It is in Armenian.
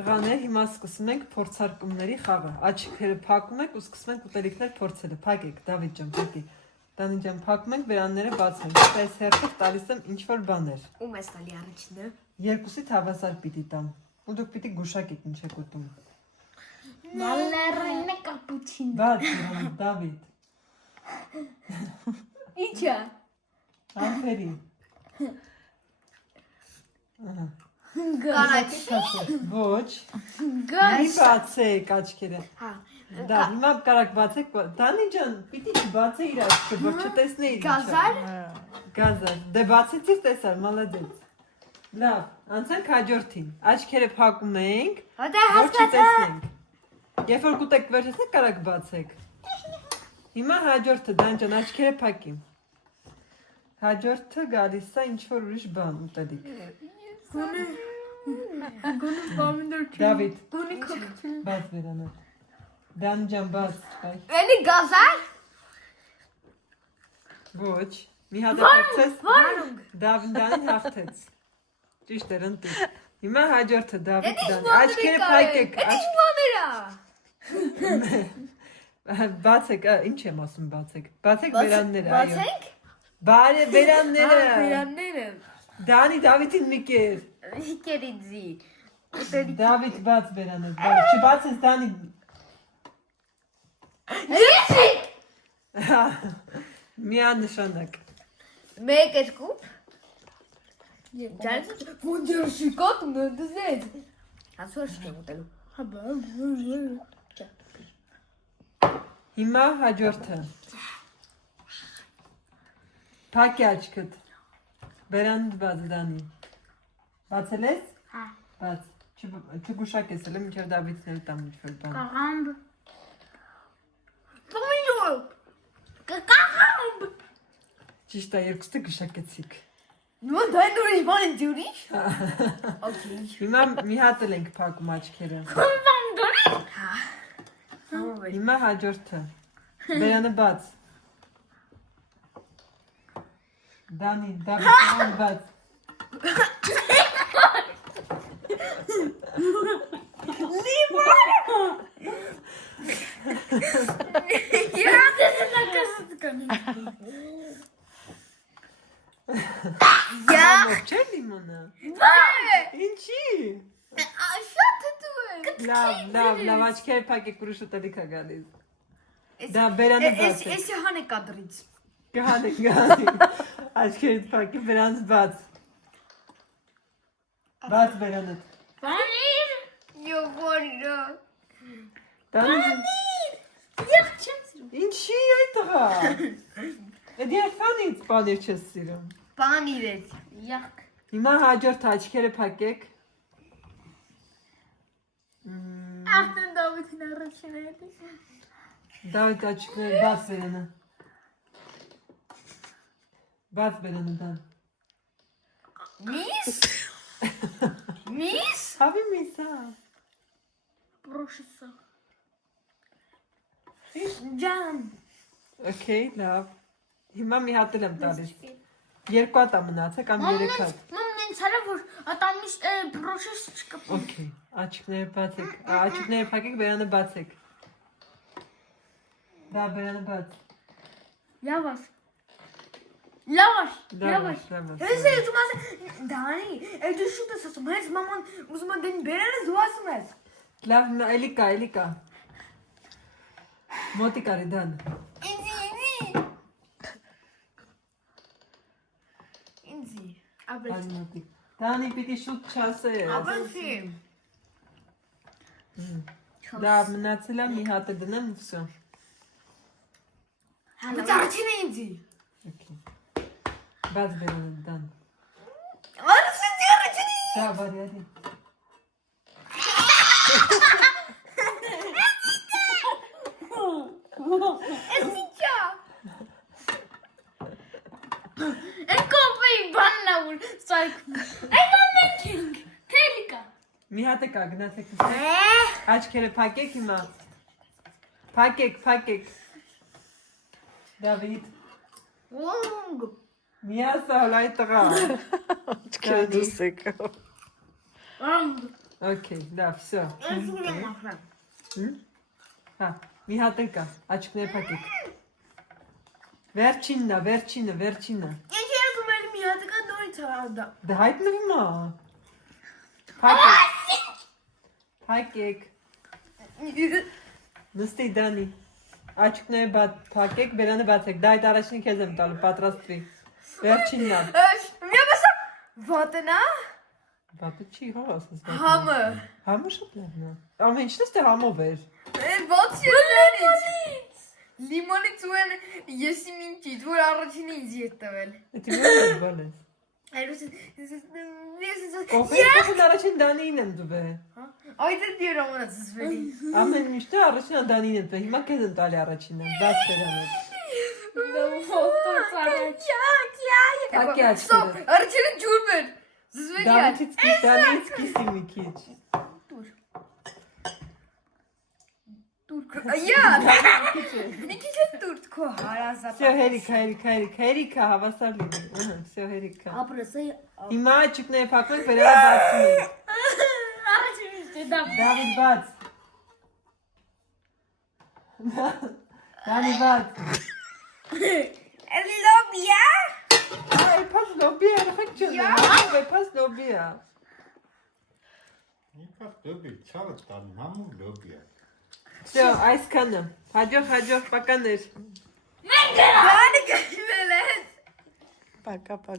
Տղաներ, հիմա սկսում ենք փորձարկումների խաղը։ Աչքերը փակում եք ու սկսում ենք ուտելիքներ փորձել։ Փակեք, Դավիթ ջան, փակի։ Դանի ջան, փակում ենք, բերանները բացում ենք։ Այս հերթով տալիս եմ ինչ որ բաներ։ Ում ես տալի առաջինը։ Երկուսից հավասար պիտի տամ։ Ու դուք պիտի գուշակեք ինչ եք ուտում։ Մալերինը կապուչինո։ Բաց, Դավիթ։ Իչա։ Անфերի։ Կանաչի։ Ոչ։ Գազ։ Մի բացեք աչքերը։ Հա։ Դա հիմա կարակ բացեք։ Դանի ջան, պիտի չբացե իր աչքը, որ չտեսնեի։ Գազար։ Գազար։ Դե բացեցի, տեսար, մալադեց։ Լավ, անցանք հաջորդին։ Աչքերը փակում ենք, Հատա որ հասկացա։ չտեսնենք։ Երբ որ կուտեք վերջացնեք, կարակ բացեք։ Հիմա հաջորդը, Դան ջան, աչքերը փակի։ Հաջորդը գալիս է ինչ որ ուրիշ բան ուտելիք։ Գոնի բամինդր չի։ Դավիթ, Գոնի քոք։ բաց վերանը։ Դան ջան, բաց։ Էլի գազար։ Ոչ։ Մի հատ փորձես։ Վարունգ։ Դավիթին հաղթեց։ Ճիշտ էր ընտի։ Հիմա հաջորդը Դավիթ Դան։ Էդ Աչքերը փակեք։ Էդ բաներա։ Բացեք, ինչ եմ ասում բացեք։ Բացեք բերանները, այո։ Բացենք։ Բարե բերանները։ Բերանները։ Դանի Դավիթին մի կեր։ Հիկերիձի։ Դավիթ բաց բերանը։ Չբացես Դանի։ Եսի։ Միանշանակ։ Մեկ երկու։ Ջանց ֆոնդերշիկոտ մդզեց։ Ասոր շտեմ ուտելու։ Հաբա։ Հիմա հաջորդը։ Փակի աչքդ։ Բերանդ բաց Դանի։ Բացել ես։ Հա։ Բաց։ Չգուշակես էլ մինչև Դավիթն էլ տամ ինչ-որ բան։ Կաղամբ։ Պոմիդոր։ Կաղամբ։ Ճիշտ է, երկուսը գուշակեցիք։ Նո դայն ուրիշ բան են ջուրիշ։ Okay։ Հիմա մի հատ էլ ենք փակում աչքերը։ Խմբամ դորի։ Հա։ Հիմա հաջորդը։ Բերանը բաց։ Դանի, Դավիթ բաց։ Յա։ Չէ՞ լիմոնը։ Ինչի։ Շատ դու է։ Լավ, աչքերը փակեք, ուրիշ ուտելիք է գալիս։ Դա բերանը բաց է։ Էսի հանը կադրից։ Գահանեք։ Աչքերդ փակի, բերանց բաց։ Բաց բերանդ։ Բանիր։ Յոգորը։ Դանի, Յախ չեմ սիրում։ ինչի այդ տղա։ Էդ երբանից բաներ չես սիրում։ Բանիր է։ Յախ։ Հիմա հաջորդ աչքերը փակեք։ Ախտեն Դավիթին առաջին է։ Դավիթ աչքերը բաց բերանը։ Բաց բերանը Դան։ Միս։ Միս։ Հավի միսա։ Պրոշիսա։ Ջան։ Okay, լավ։ Հիմա մի հատ եմ տալիս։ Երկու հատ մնացել կամ երեք հատ։ Մամեն ցարա որ ատամիշ պրոշես չկա։ Okay, աչքները բացեք։ Աչքները փակեք, բերանը բացեք։ Դա բերանը բաց։ Լավաշ։ Լավաշ։ Լավաշ։ Ես ուզում եմ Դանի, այդ շուտ ես ասում, հենց մաման ուզում է դեն բերանը դու ասում ես։ Լավ, էլի կա։ Մոտի կարի Դան։ Ինձի։ Ան մոտի։ Դանի պիտի շուտ չասես։ Աբրսի։ Լավ, մնացել է մի հատ դնեմ ու վсё։ Հալարչին ինձի։ Okay։ Բաց բերանը Դան։ Արսի դիարչինի։ Դա բարյալի։ Էսիչա։ Էկոպի բաննաուր սայք։ Այ մամենքինգ։ Թելիկա։ Մի հատ կա, գնացեք։ Աչքերը փակեք հիմա։ Փակեք։ Դավիթ։ Ոնգ։ Միասալ այդ տղա։ Աչքերը դուս եկավ։ Ոնգ։ Okay, լավ, всё։ Ես ուզում եմ ախրեմ։ Հա, մի հատ էլ կա, աչքները փակեք։ Վերջինը։ Ինչ ես ուզում եմ մի հատ կա նորից հարադա։ Դե հայտնվում է։ Փակեք։ Նստի Դանի։ Աչքները փակեք, բերանը բացեք։ Դա այդ առաջինը քեզ եմ տալու, պատրաստվի։ Վերջինն է։ Մի բասա վատնա։ Բատը չի հա ասես։ Համը։ Համը շատ լավն է։ Ամեն ինչն էստե համով էր։ Ված երներից։ Լիմոնից ու են եսի մինչից, որ առաջինը ինձ ետ տվել։ Դա ո՞ր բան է։ Կոֆե առաջին Դանին եմ դուբե։ Այդ է դիրանաց զվելի։ Ամեն ինչը առաջինը Դանին եմ տվել։ Հիմա քեզ եմ տալի առաջինը։ Բաց վերանոց։ Փակի աչքերը։ Առաջինը ջուր բեր։ Զվելի։ Դանից կիսի մի քիչ։ Յա։ Մի քիչ է տուրտ քո հարազատ։ Всё, հերիքա, հավասար լինի։ Ահա, всё, հերիքա։ Ապրեսը Հիմա աչքները փակվենք, վերանը բացում ենք։ առաջինը դա Դավիթ բաց։ Դանի բաց։ լոբիա։ Այ փաս լոբի է, խեք չեմ։ Այ փաս լոբի է։ Ինքա լոբի, չարը տան, մամու լոբի է։ Всё, այսքանը։ Հաջող, պականեր։ Մենք գնանք։ Դանի գնվել է։ Пока.